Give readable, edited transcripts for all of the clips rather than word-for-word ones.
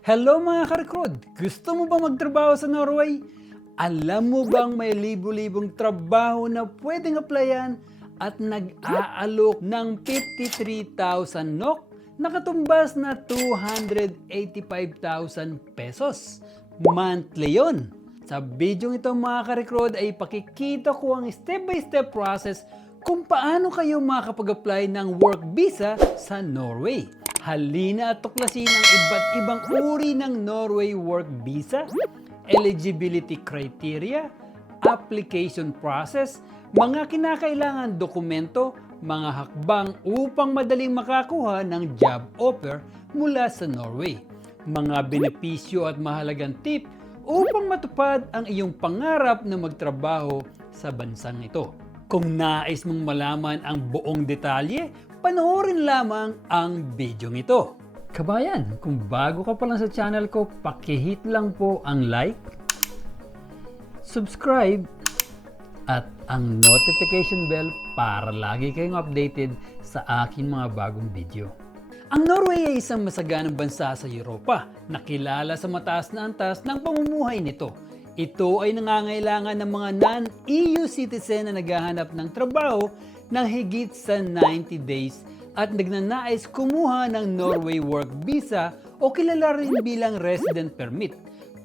Hello mga ka-recruit! Gusto mo ba magtrabaho sa Norway? Alam mo bang may libo-libong trabaho na pwedeng applyan at nag-aalok ng 53,000 NOK na katumbas na 285,000 pesos. Monthly yon. Sa video ito mga ka-recruit ay pakikita ko ang step-by-step process kung paano kayo makakapag-apply ng work visa sa Norway. Halina at tuklasin ang iba't ibang uri ng Norway Work Visa, eligibility criteria, application process, mga kinakailangan dokumento, mga hakbang upang madaling makakuha ng job offer mula sa Norway, mga benepisyo at mahalagang tip upang matupad ang iyong pangarap na magtrabaho sa bansang ito. Kung nais mong malaman ang buong detalye, panoorin lamang ang video ito. Kabayan, kung bago ka pa lang sa channel ko, pakihit lang po ang like, subscribe, at ang notification bell para lagi kayong updated sa aking mga bagong video. Ang Norway ay isang masaganang bansa sa Europa na kilala sa mataas na antas ng pamumuhay nito. Ito ay nangangailangan ng mga non-EU citizen na naghahanap ng trabaho ng higit sa 90 days at nagnanais kumuha ng Norway Work Visa o kilala rin bilang Resident Permit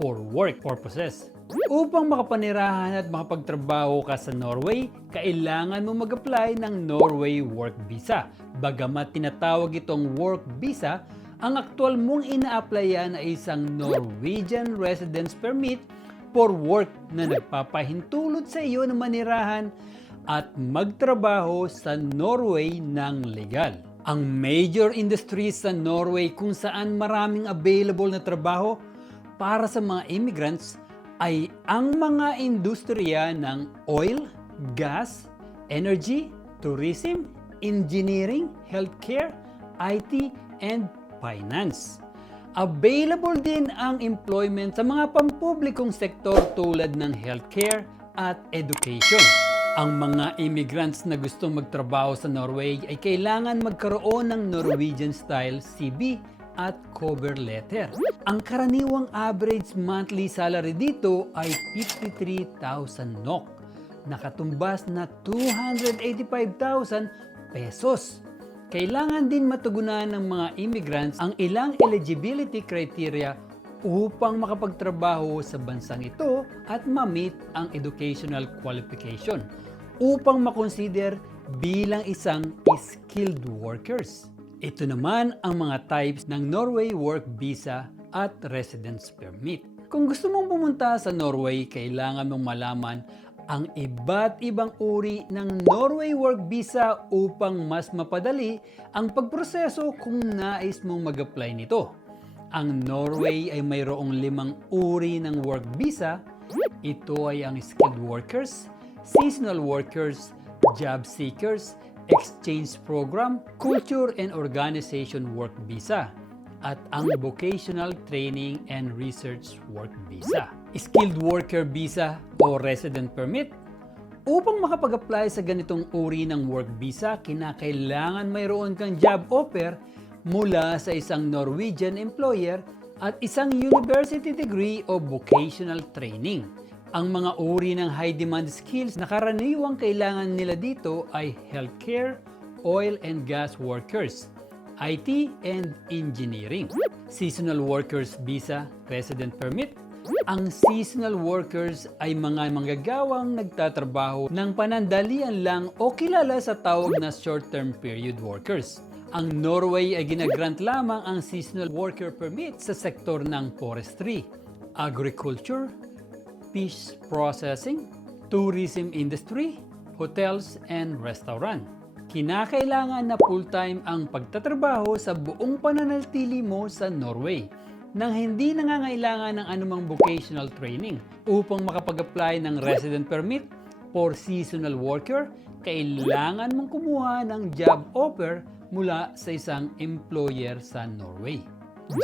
for work purposes. Upang makapanirahan at makapagtrabaho ka sa Norway, kailangan mo mag-apply ng Norway Work Visa. Bagamat tinatawag itong Work Visa, ang aktual mong ina-applyan ay isang Norwegian Residence Permit for work na nagpapahintulot sa iyo na manirahan at magtrabaho sa Norway ng legal. Ang major industries sa Norway kung saan maraming available na trabaho para sa mga immigrants ay ang mga industriya ng oil, gas, energy, tourism, engineering, healthcare, IT, and finance. Available din ang employment sa mga pampublikong sektor tulad ng healthcare at education. Ang mga immigrants na gustong magtrabaho sa Norway ay kailangan magkaroon ng Norwegian-style CV at cover letter. Ang karaniwang average monthly salary dito ay 53,000 NOK, nakatumbas na 285,000 pesos. Kailangan din matugunan ng mga immigrants ang ilang eligibility criteria upang makapagtrabaho sa bansang ito at ma-meet ang educational qualification upang makonsider bilang isang skilled workers. Ito naman ang mga types ng Norway Work Visa at Residence Permit. Kung gusto mong pumunta sa Norway, kailangan mong malaman ang iba't ibang uri ng Norway Work Visa upang mas mapadali ang pagproseso kung nais mong mag-apply nito. Ang Norway ay mayroong 5 uri ng work visa. Ito ay ang skilled workers, seasonal workers, job seekers, exchange program, culture and organization work visa, at ang Vocational Training and Research Work Visa. Skilled Worker Visa o Resident Permit. Upang makapag-apply sa ganitong uri ng work visa, kinakailangan mayroon kang job offer mula sa isang Norwegian employer at isang university degree o vocational training. Ang mga uri ng high-demand skills na karaniwang kailangan nila dito ay healthcare, oil and gas workers, IT, and engineering. Seasonal Workers Visa Resident Permit. Ang seasonal workers ay mga manggagawang nagtatrabaho ng panandalian lang o kilala sa tawag na short-term period workers. Ang Norway ay ginagrant lamang ang seasonal worker permit sa sektor ng forestry, agriculture, fish processing, tourism industry, hotels, and restaurant. Kinakailangan na full-time ang pagtatrabaho sa buong pananatili mo sa Norway nang hindi nangangailangan ng anumang vocational training. Upang makapag-apply ng resident permit for seasonal worker, kailangan mong kumuha ng job offer mula sa isang employer sa Norway.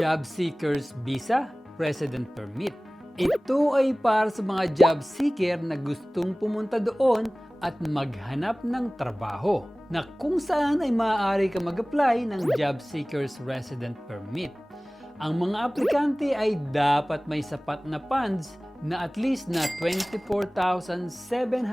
Job Seekers Visa Resident Permit. Ito ay para sa mga job seeker na gustong pumunta doon at maghanap ng trabaho, na kung saan ay maaari ka mag-apply ng Job Seekers Resident Permit. Ang mga aplikante ay dapat may sapat na funds na at least na 24,713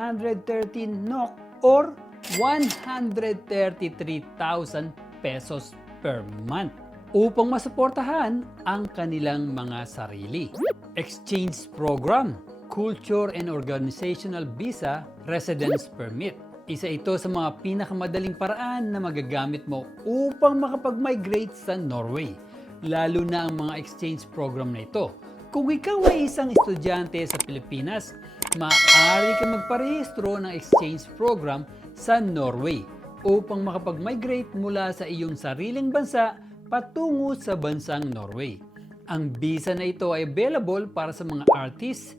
NOK or 133,000 pesos per month upang masuportahan ang kanilang mga sarili. Exchange Program, Culture and Organizational Visa, Residence Permit. Isa ito sa mga pinakamadaling paraan na magagamit mo upang makapag-migrate sa Norway, lalo na ang mga exchange program na ito. Kung ikaw ay isang estudyante sa Pilipinas, maaari ka magparehistro ng exchange program sa Norway upang makapag-migrate mula sa iyong sariling bansa patungo sa bansang Norway. Ang visa na ito ay available para sa mga artists,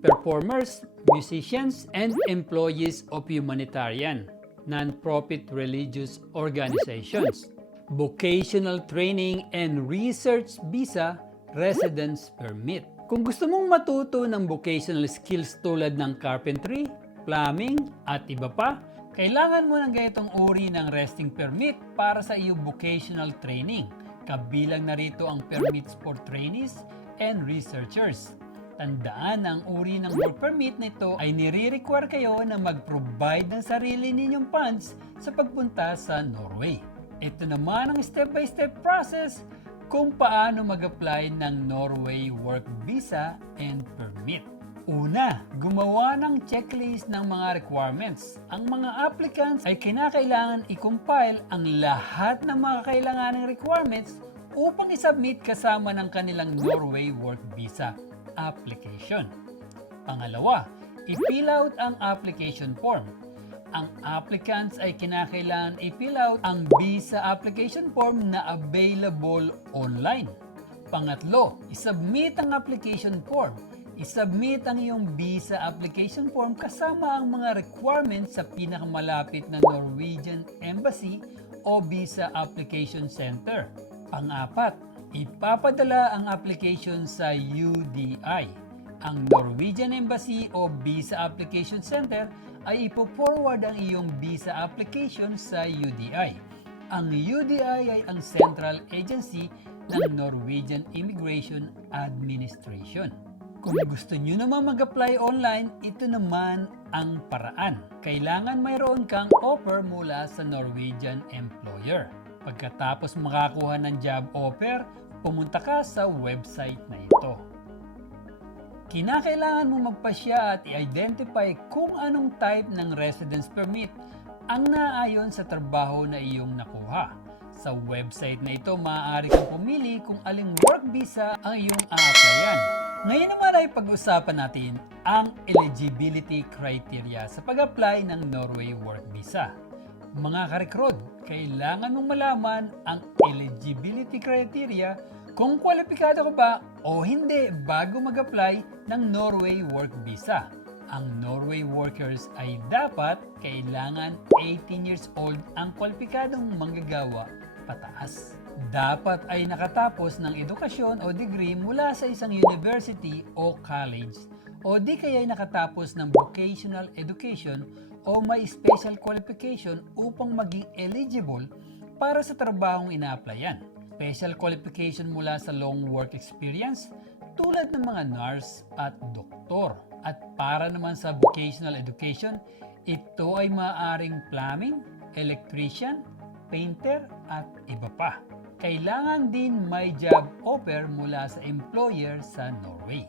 performers, musicians, and employees of humanitarian, non-profit religious organizations. Vocational Training and Research Visa, Residence Permit. Kung gusto mong matuto ng vocational skills tulad ng carpentry, plumbing, at iba pa, kailangan mo ng ganitong uri ng resting permit para sa iyong vocational training. Kabilang na rito ang permits for trainees and researchers. Tandaan na ang uri ng work permit nito ay nire-require kayo na mag-provide ng sarili ninyong funds sa pagpunta sa Norway. Ito naman ang step-by-step process kung paano mag-apply ng Norway Work Visa and Permit. Una, gumawa ng checklist ng mga requirements. Ang mga applicants ay kinakailangan i-compile ang lahat ng mga kailanganang requirements upang isubmit kasama ng kanilang Norway Work Visa application. Pangalawa, i-fill out ang application form. Ang applicants ay kinakailangan i-fill out ang visa application form na available online. Pangatlo, isubmit ang application form. Isubmit ang iyong visa application form kasama ang mga requirements sa pinakamalapit na Norwegian Embassy o Visa Application Center. Pang-apat, ipapadala ang application sa UDI. Ang Norwegian Embassy o Visa Application Center ay ipo-forward ang iyong visa application sa UDI. Ang UDI ay ang central agency ng Norwegian Immigration Administration. Kung gusto nyo naman mag-apply online, ito naman ang paraan. Kailangan mayroon kang offer mula sa Norwegian employer. Pagkatapos makakuha ng job offer, pumunta ka sa website na ito. Kinakailangan mo magpasya at i-identify kung anong type ng residence permit ang naayon sa trabaho na iyong nakuha. Sa website na ito, maaari kang pumili kung aling work visa ang iyong a-applyan. Ngayon naman ay pag-usapan natin ang eligibility criteria sa pag-apply ng Norway Work Visa. Mga karekrod, kailangan mong malaman ang eligibility criteria kung kwalipikado ka ba o hindi bago mag-apply ng Norway Work Visa. Ang Norway workers ay dapat kailangan 18 years old ang kwalipikadong manggagawa pataas. Dapat ay nakatapos ng edukasyon o degree mula sa isang university o college o di kaya ay nakatapos ng vocational education o may special qualification upang maging eligible para sa trabahong ina-applyan. Special qualification mula sa long work experience tulad ng mga nurse at doktor. At para naman sa vocational education, ito ay maaaring plumbing, electrician, painter at iba pa. Kailangan din may job offer mula sa employer sa Norway.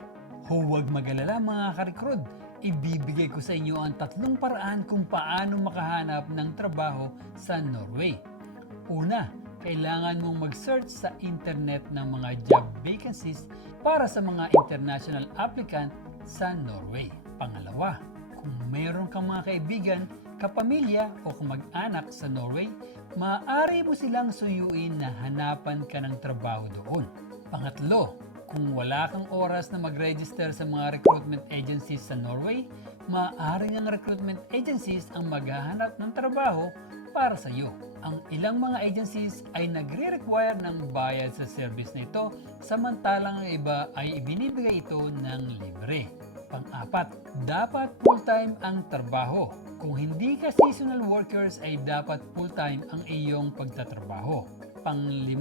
Huwag mag-alala mga karekrod, ibibigay ko sa inyo ang 3 paraan kung paano makahanap ng trabaho sa Norway. Una, kailangan mong mag-search sa internet ng mga job vacancies para sa mga international applicant sa Norway. Pangalawa, kung mayroon kang mga kaibigan, kapamilya o kamag-anak sa Norway, maaari mo silang suyuin na hanapan ka ng trabaho doon. Pangatlo, kung wala kang oras na mag-register sa mga recruitment agencies sa Norway, maaari ang recruitment agencies ang maghahanap ng trabaho para sa iyo. Ang ilang mga agencies ay nagre-require ng bayad sa service na ito, samantalang ang iba ay ibinibigay ito ng libre. Pang-apat, dapat full-time ang trabaho. Kung hindi ka seasonal workers ay dapat full-time ang iyong pagtatrabaho. Pang-5,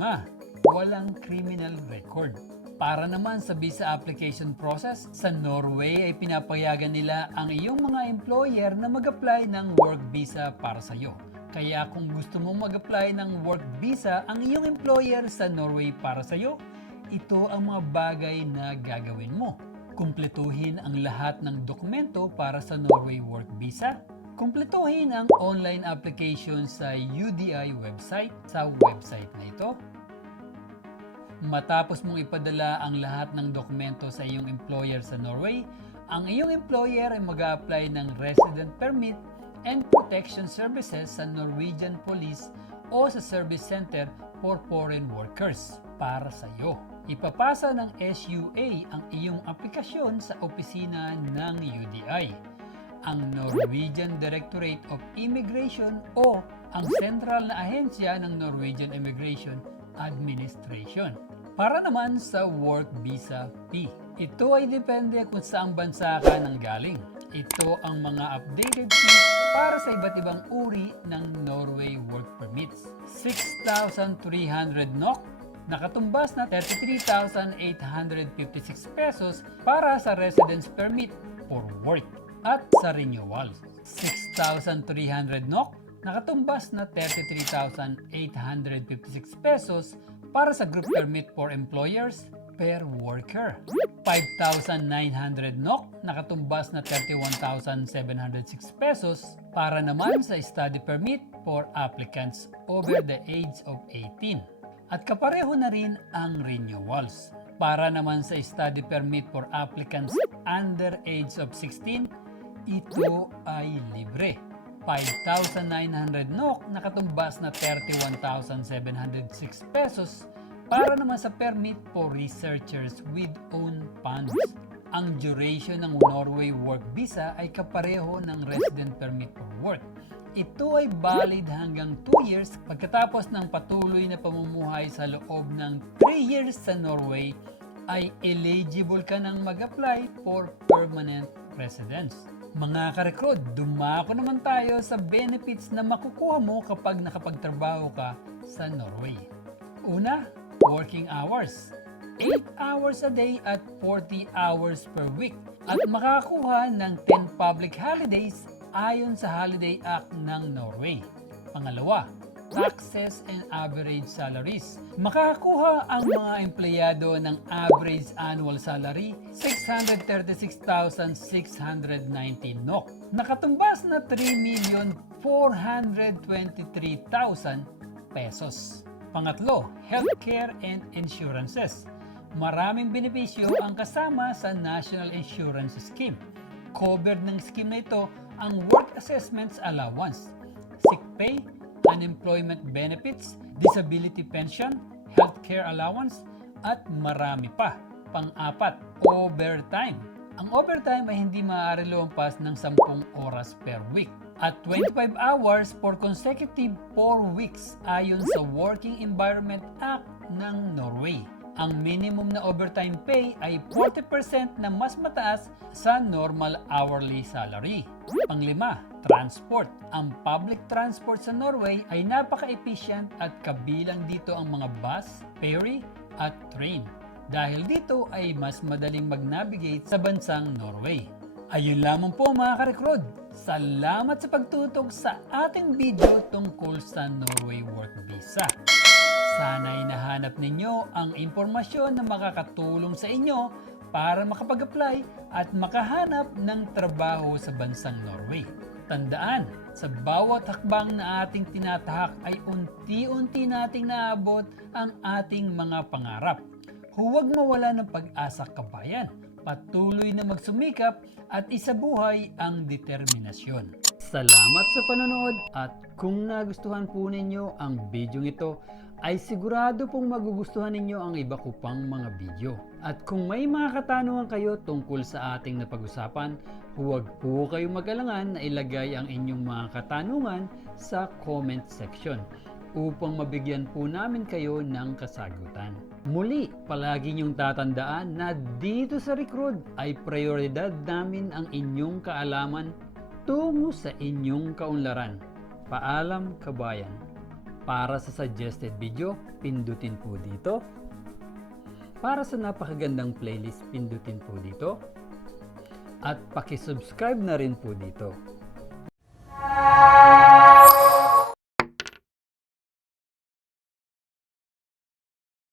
walang criminal record. Para naman sa visa application process, sa Norway ay pinapayagan nila ang iyong mga employer na mag-apply ng work visa para sa iyo. Kaya kung gusto mong mag-apply ng work visa ang iyong employer sa Norway para sa iyo, ito ang mga bagay na gagawin mo. Kumpletuhin ang lahat ng dokumento para sa Norway work visa. Kumpletuhin ang online application sa UDI website sa website na ito. Matapos mong ipadala ang lahat ng dokumento sa iyong employer sa Norway, ang iyong employer ay mag-a-apply ng resident permit and protection services sa Norwegian Police o sa Service Center for Foreign Workers para sa iyo. Ipapasa ng SUA ang iyong aplikasyon sa opisina ng UDI, ang Norwegian Directorate of Immigration o ang sentral na ahensya ng Norwegian Immigration Administration. Para naman sa work visa fee, ito ay depende kung saang bansa ka nanggaling. Ito ang mga updated fees para sa iba't ibang uri ng Norway work permits. 6,300 NOK, nakatumbas na 33,856 pesos para sa residence permit for work at sa renewal. 6,300 NOK, nakatumbas na 33,856 pesos para sa group permit for employers per worker. 5,900 NOK, nakatumbas na 31,706 pesos para naman sa study permit for applicants over the age of 18. At kapareho na rin ang renewals. Para naman sa study permit for applicants under age of 16, ito ay libre. 5,900 NOK, nakatumbas na 31,706 pesos para naman sa permit for researchers with own funds. Ang duration ng Norway work visa ay kapareho ng resident permit for work. Ito ay valid hanggang 2 years pagkatapos ng patuloy na pamumuhay sa loob ng 3 years sa Norway ay eligible ka nang mag-apply for permanent residence. Mga karekrod, dumako naman tayo sa benefits na makukuha mo kapag nakapagtrabaho ka sa Norway. Una, working hours. 8 hours a day at 40 hours per week. At makakakuha ng 10 public holidays ayon sa Holiday Act ng Norway. Pangalawa, taxes and average salaries. Makakakuha ang mga empleyado ng average annual salary 636,619 NOK. Nakatumbas na 3,423,000 pesos. Pangatlo, healthcare and insurances. Maraming benepisyo ang kasama sa National Insurance Scheme. Covered ng scheme na ito ang work assessments allowance, sick pay, unemployment benefits, disability pension, healthcare allowance, at marami pa. Pang-apat, overtime. Ang overtime ay hindi maaari lumampas ng 10 oras per week at 25 hours for consecutive 4 weeks ayon sa Working Environment Act ng Norway. Ang minimum na overtime pay ay 40% na mas mataas sa normal hourly salary. Panglima, transport. Ang public transport sa Norway ay napaka-efficient at kabilang dito ang mga bus, ferry at train. Dahil dito ay mas madaling mag-navigate sa bansang Norway. Ayun lamang po mga karekrod. Salamat sa pagtutok sa ating video tungkol sa Norway Work Visa. Sana'y nahanap ninyo ang impormasyon na makakatulong sa inyo para makapag-apply at makahanap ng trabaho sa bansang Norway. Tandaan, sa bawat hakbang na ating tinatahak ay unti-unti nating naabot ang ating mga pangarap. Huwag mawala ng pag-asa kabayan. Patuloy na magsumikap at isabuhay ang determinasyon. Salamat sa panonood at kung nagustuhan po ninyo ang video ito, ay sigurado pong magugustuhan ninyo ang iba ko pang mga video. At kung may mga katanungan kayo tungkol sa ating napag-usapan, huwag po kayong mag-alangan na ilagay ang inyong mga katanungan sa comment section upang mabigyan po namin kayo ng kasagutan. Muli, palagi niyong tatandaan na dito sa Recruit ay prioridad namin ang inyong kaalaman tungo sa inyong kaunlaran. Paalam, kabayan! Para sa suggested video, pindutin po dito. Para sa napakagandang playlist, pindutin po dito. At paki-subscribe na rin po dito.